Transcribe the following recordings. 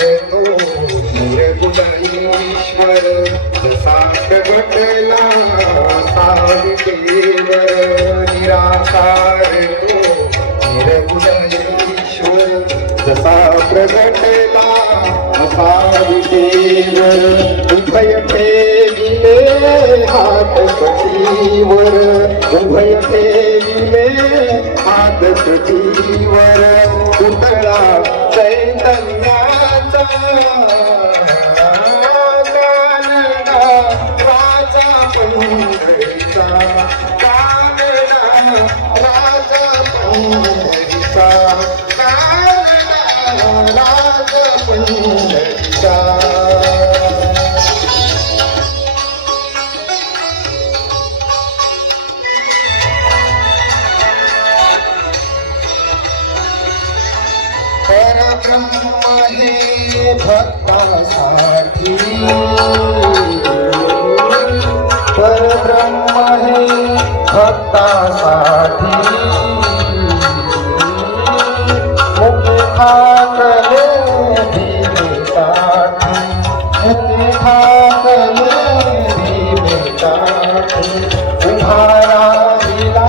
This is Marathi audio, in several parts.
तो निर्गुणेश्वर जसा प्रगटला सावित्रीवर निराकार तो निर्गुणेश्वर जसा प्रगटला सावित्रीवर उभय ठेविले हात कटीवर उभय ठेविले हात कटीवर पुतळा चैतन्याचा कानडा राजा पंढरीचा कानडा राजा पंढरीचा कानडा राजा पंढरीचा परब्रह्म हे भक्तासाठी परब्रह्म हे भक्तासाठी मुक्ती ठाकले भीमेसाठी मुक्ती ठाकले भीमेसाठी उभा राहिला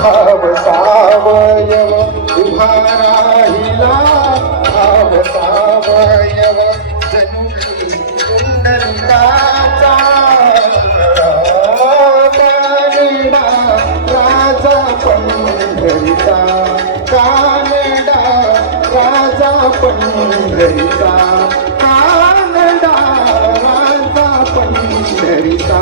भाव सावयव उभा राहिला भाव सावयव जणू पुंडलिकाचा कानडा राजा पंढरीचा कानडा राजा पंढरीचा कानडा राजा पंढरीचा